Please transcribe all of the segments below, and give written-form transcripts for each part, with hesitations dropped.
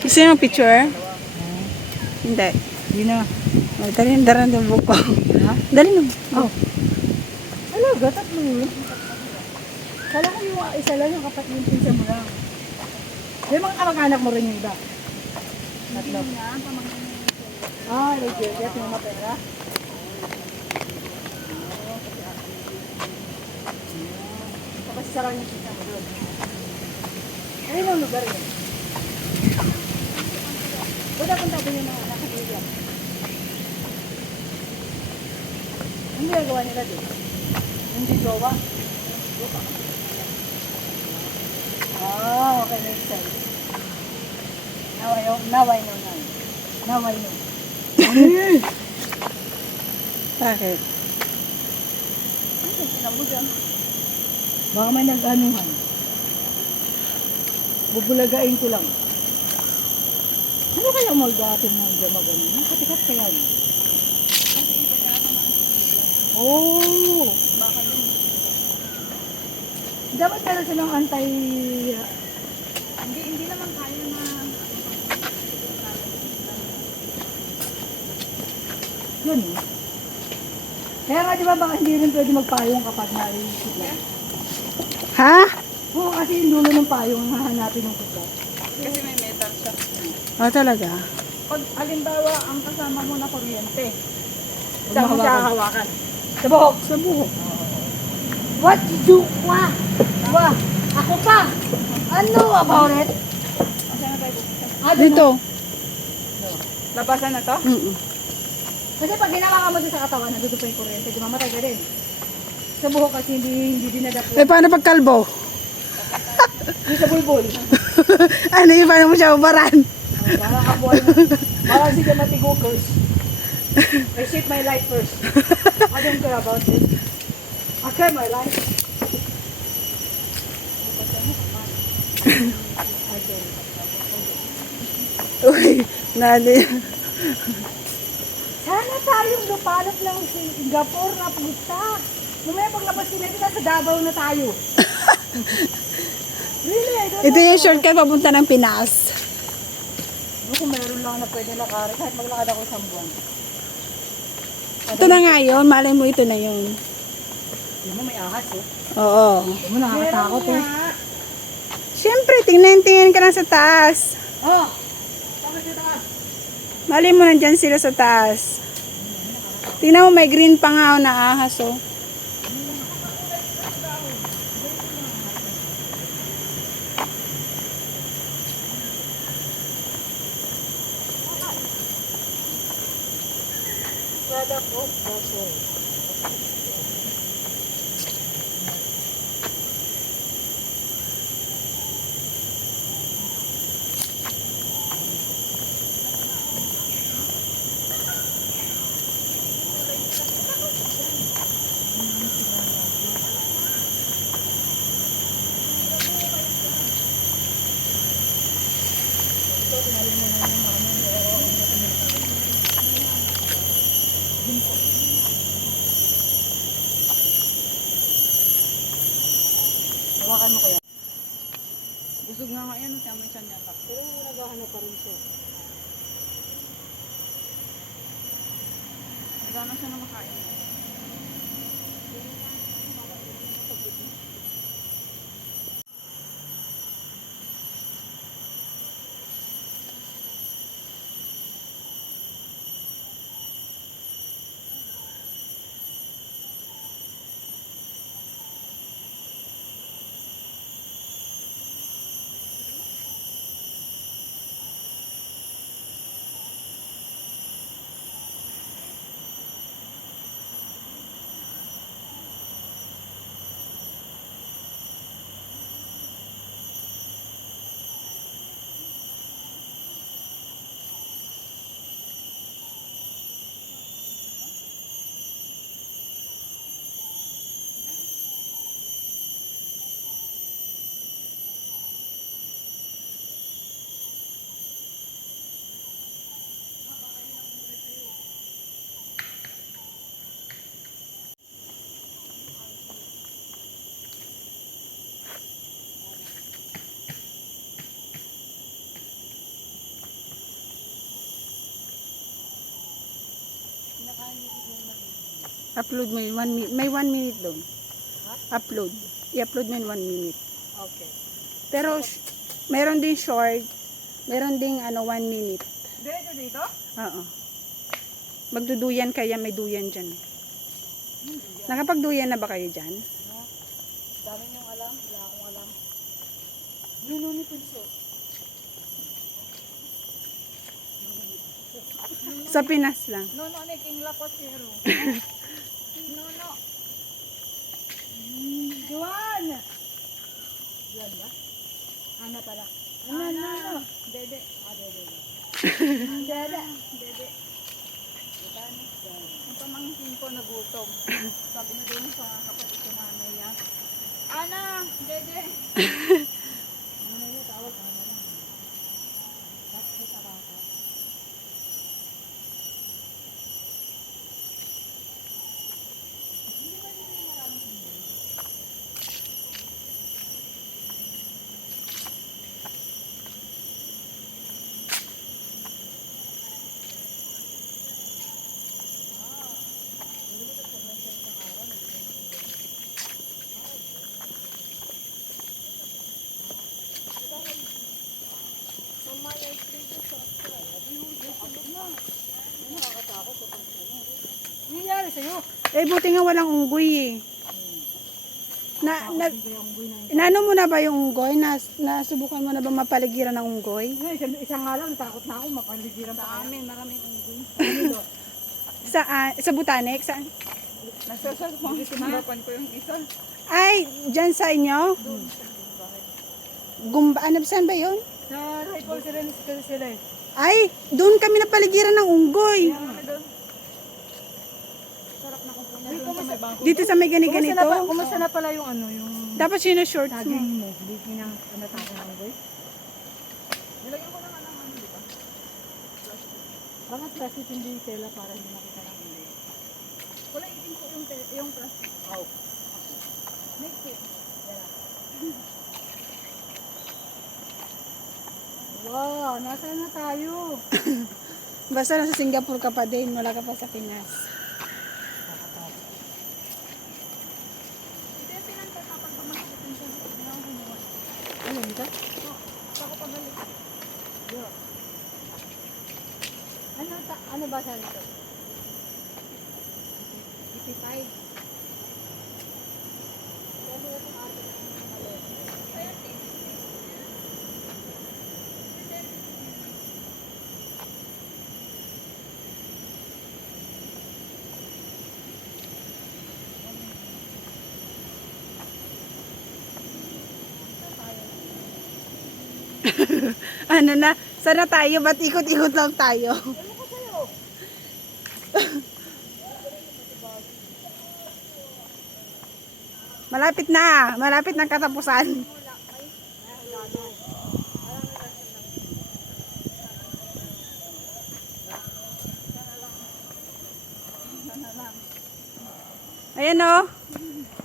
Gusto niyo picture? Hindi. Hindi na. Oh, dali yung buko. Ha? Dali mo. Oh. Ano, gatat mo yun? Kala ko yung isa lang yung kapatid yung pinsa mo lang. May mga kamag-anak mo rin yung iba. Tatlo. Ah, legit. Kaya mo mapera? Tapos isa lang yung pinsa mo doon. Ayun ang lugar yun. Ba't punta doon yung mga anak ko dito? Ano ginagawa nila dito? Hindi jowa? Oh, okay, makes sense. Now I know now. Now I know. Bakit? Ano sinabi dyan? Baka may nag-anuhan. Bubulagain ko lang. Ano kaya mag-atin mo dyan mag-ano? Nakatikat kaya yun? Oh! Baka yun. Dapat meron silang anti... Hindi naman kaya na... Yun eh. Kaya nga di ba baka hindi rin pwede magpayong kapag naiisip. Ha? Oo, kasi yung dulo ng payong ang hahanapin ng kutlat. Kasi may metal siya. Oh, talaga? Pag halimbawa, ang kasama mo na kuryente, Huwag saan mo siya mahawakan. hawakan? Sa buhok. Sa buhok. What did you... Wah! Wah! Ako pa! Ano about it? Saan na tayo pupunta? Dito. Labasan na to? Mm-mm. Kasi pag ginawa mo sa katawan, nandito pa yung kuryente, di mamatay ka din. Sa buhok kasi hindi dinadapo. Eh, paano pag kalbo? Hindi sa bulbul. Ano yung paano mo siya ubaran? Baka kabuhay mo. Baka sige matigukers. I shake my life first. I don't care about it. I care my life. Uy, nani. Sana tayong lupalot ng Singapore na puta. Mamaya paglabas ko nito, sa Davao na tayo. Really, I don't Ito yung shortcut papunta ng Pinas. know kung meron lang na pwede lakari kahit maglakad ako isang buwan. Ito na nga yun. Malay mo ito na yun. Hindi mo may ahas eh. Oo. Hindi mo nakakatakot eh. Siyempre, tingnan ka lang sa taas. Oh! Bakit yung taas? Malay mo nandyan sila sa taas. Tingnan mo, may green pa nga na ahas, oh. Product of that way. Hawakan mo kaya. Busog nga nga yan, tama yung tiyan yata. Pero naghahanap pa rin siya. Nagana siya na makain. Upload mo yun. May 1 minute doon. Upload. I-upload mo yun 1 minute. Okay. Pero, meron din short. Meron ding 1 minute. Dito? Oo. Magduduyan kaya may duyan dyan. Nakapagduyan na ba kayo dyan? Dami niyong alam. Wala akong alam. Nuno ni Punso. Sa Pinas lang. Nono ni King Lapochero. Nono. Juan! Juan ba? Ana pala. Ana. Dede. Dede. Dede. Dede. Ang pamangkin ko nagutom. Sabi na din sa kapatid ko nanay niya. Ana, Dede. Ano yung tawag? Ana lang. Bakit sa bata? Ano nangyari sa'yo? Eh, buti nga walang unggoy eh. Inaano mo na ba yung unggoy? Nasubukan mo na ba mapaligiran ng unggoy? Isang nga lang, natakot na ako, mapaligiran pa Sa kaya. amin, maraming unggoy. Sa Botanik? Saan? Nasasal ko. Harapan ko yung isa. Ay, dyan sa inyo? Ano, saan ba yun? Sa rifle sila eh. Ay, doon kami napaligiran ng unggoy. Marami doon. Sarap na kupo niya doon sa may bangko. Dito sa may ganito. Kumusta na pala yung yung Dapat sinashort mo. saging mo? Hindi kinatake ng boy? Nilagyan ko naman ng ano, di ba? Bakit plastic hindi tela para hindi makita ng hindi? Wala itin ko yung plastic. Oh. May tip. Wow, nasaan na tayo? Basta nasa Singapore ka pa din, wala ka pa sa Pinas. Ito yung pinagtatapag ko mga atensyon. Hindi na ako gumawa. Ano nito? Ako pabalik. Ano ba sa nito? Ipipay. Ano na? Sana tayo? Ba't ikot-ikot lang tayo? Malapit na. Malapit ng katapusan. Ayan o.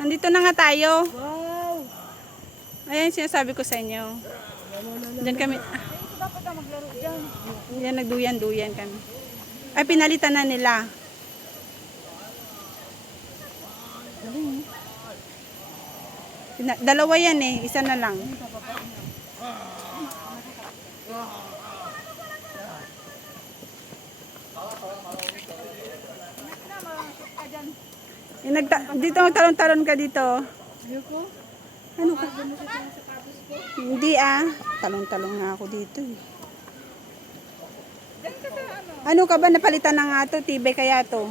Nandito na nga tayo. Wow! Ayan sinasabi ko sa inyo. Diyan kami. Ito dapat na maglaro dyan. Yan, nagduyan-duyan kami. Ay, pinalitan na nila. Dalawa yan eh. Isa na lang. Dito talon-talon ka dito. Yuko? Ano ka? Hindi ah. Talong-talong na ako dito eh. Dyan ka sa ano. Ano ka ba? Napalitan na nga to. Tibay kaya to.